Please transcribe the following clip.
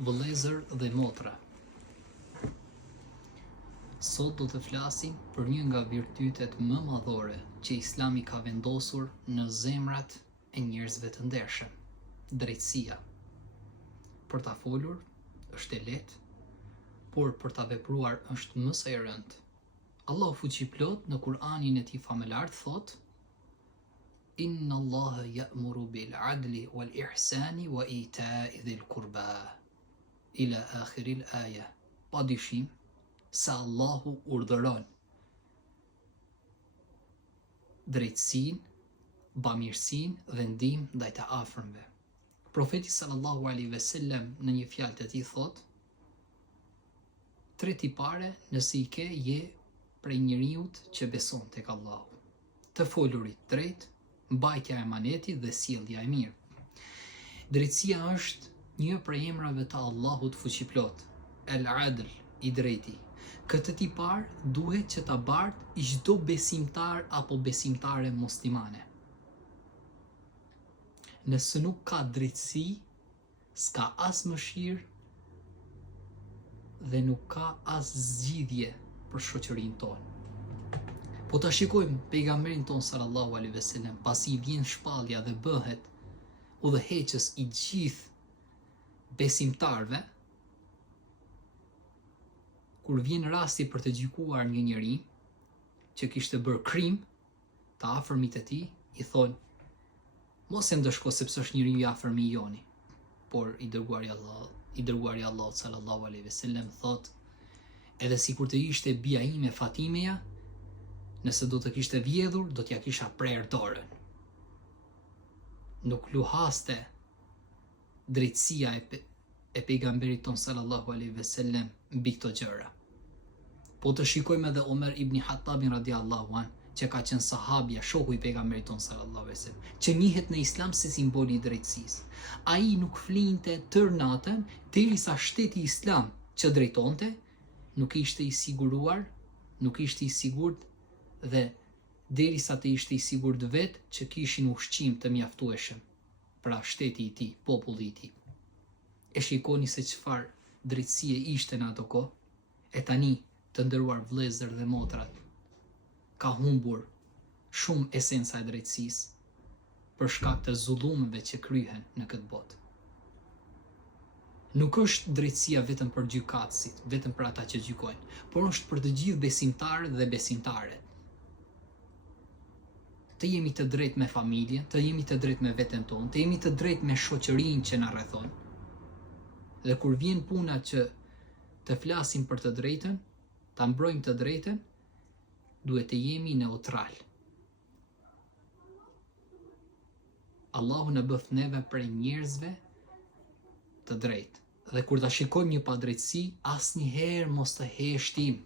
vëllezër dhe motra. Sot do të flasim për një nga virtytet më madhore që Islami ka vendosur në zemrat e njerëzve të ndershëm, drejtësia. Për ta folur është e lehtë, por për ta vepruar është më së e rëndë. Allahu fuqiplot në Kur'anin e tij famëlar thot: Inna Allaha ya'muru bil 'adli wal ihsani wa ita'i dhil qurba ila akhiril aya. Pa dyshim se Allahu urdhëron drejtësinë, bamirësinë dhe ndihmë ndaj të afërmve. Profeti sallallahu alaihi wasallam në një fjalë të tij thot: tre tipare nëse i ke je prej njeriut që beson tek Allahu: të folurit drejt, mbajtja e amanetit dhe sjellja e mirë. Drejtësia është një prej emrave të Allahut fuqiplot, El Adl, i drejti. Këtë tipar duhet që ta bartë çdo besimtar apo besimtare muslimane. Nëse nuk ka drejtësi, s'ka as mëshirë dhe nuk ka as zgjidhje për shoqërinë tonë. Po ta shikojmë pejgamberin ton sallallahu alaihi wasallam, pasi vjen shpallja dhe bëhet udhëheqës i gjithë besimtarve, kur vjen rasti për të gjykuar një njeri që kishte bërë krim, të afërmit e tij i thonë: mos e ndëshko sepse është njeriu i afërmi joni. Por i dërguari i Allahut sallallahu alaihi wasallam thot: edhe sikur të ishte bia ime Fatimeja, nëse do të kishte vjedhur, do t'ja kisha prerë dorën. Nuk luhaste drejtësia e pejgamberit ton sallallahu alaihi wasallam mbi këto gjëra. Po të shikojmë edhe Omer ibn Khattabin radiallahu an, që ka qenë sahabja, shoku i pejgamberit ton sallallahu alaihi wasallam, që njihet në Islam si simboli i drejtësisë. Ai nuk flinte tër natën derisa shteti Islam që drejtonte nuk ishte i siguruar, nuk ishte i sigurt, dhe derisa të ishte i sigurt vetë që kishin ushqim të mjaftueshëm, pra shteti i tij, populli i tij. E shikoni se çfarë drejtësie ishte në ato kohë. E tani, të nderuar vëllezër dhe motrat, ka humbur shumë esenca e drejtësisë për shkak të zullumeve që kryhen në këtë botë. Nuk është drejtësia vetëm për gjykatësit, vetëm për ata që gjykojnë, por është për të gjithë besimtarët dhe besimtaret. Të jemi të drejtë me familjen, të jemi të drejtë me veten tonë, të jemi të drejtë me shoqërinë që na rrethon. Dhe kur vjen puna që të flasim për të drejtën, ta mbrojmë të drejtën, duhet të jemi neutral. Allahu na bëf neve prej njerëzve të drejtë. Dhe kur ta shikojmë një padrejtësi, asnjëherë mos të heshtim.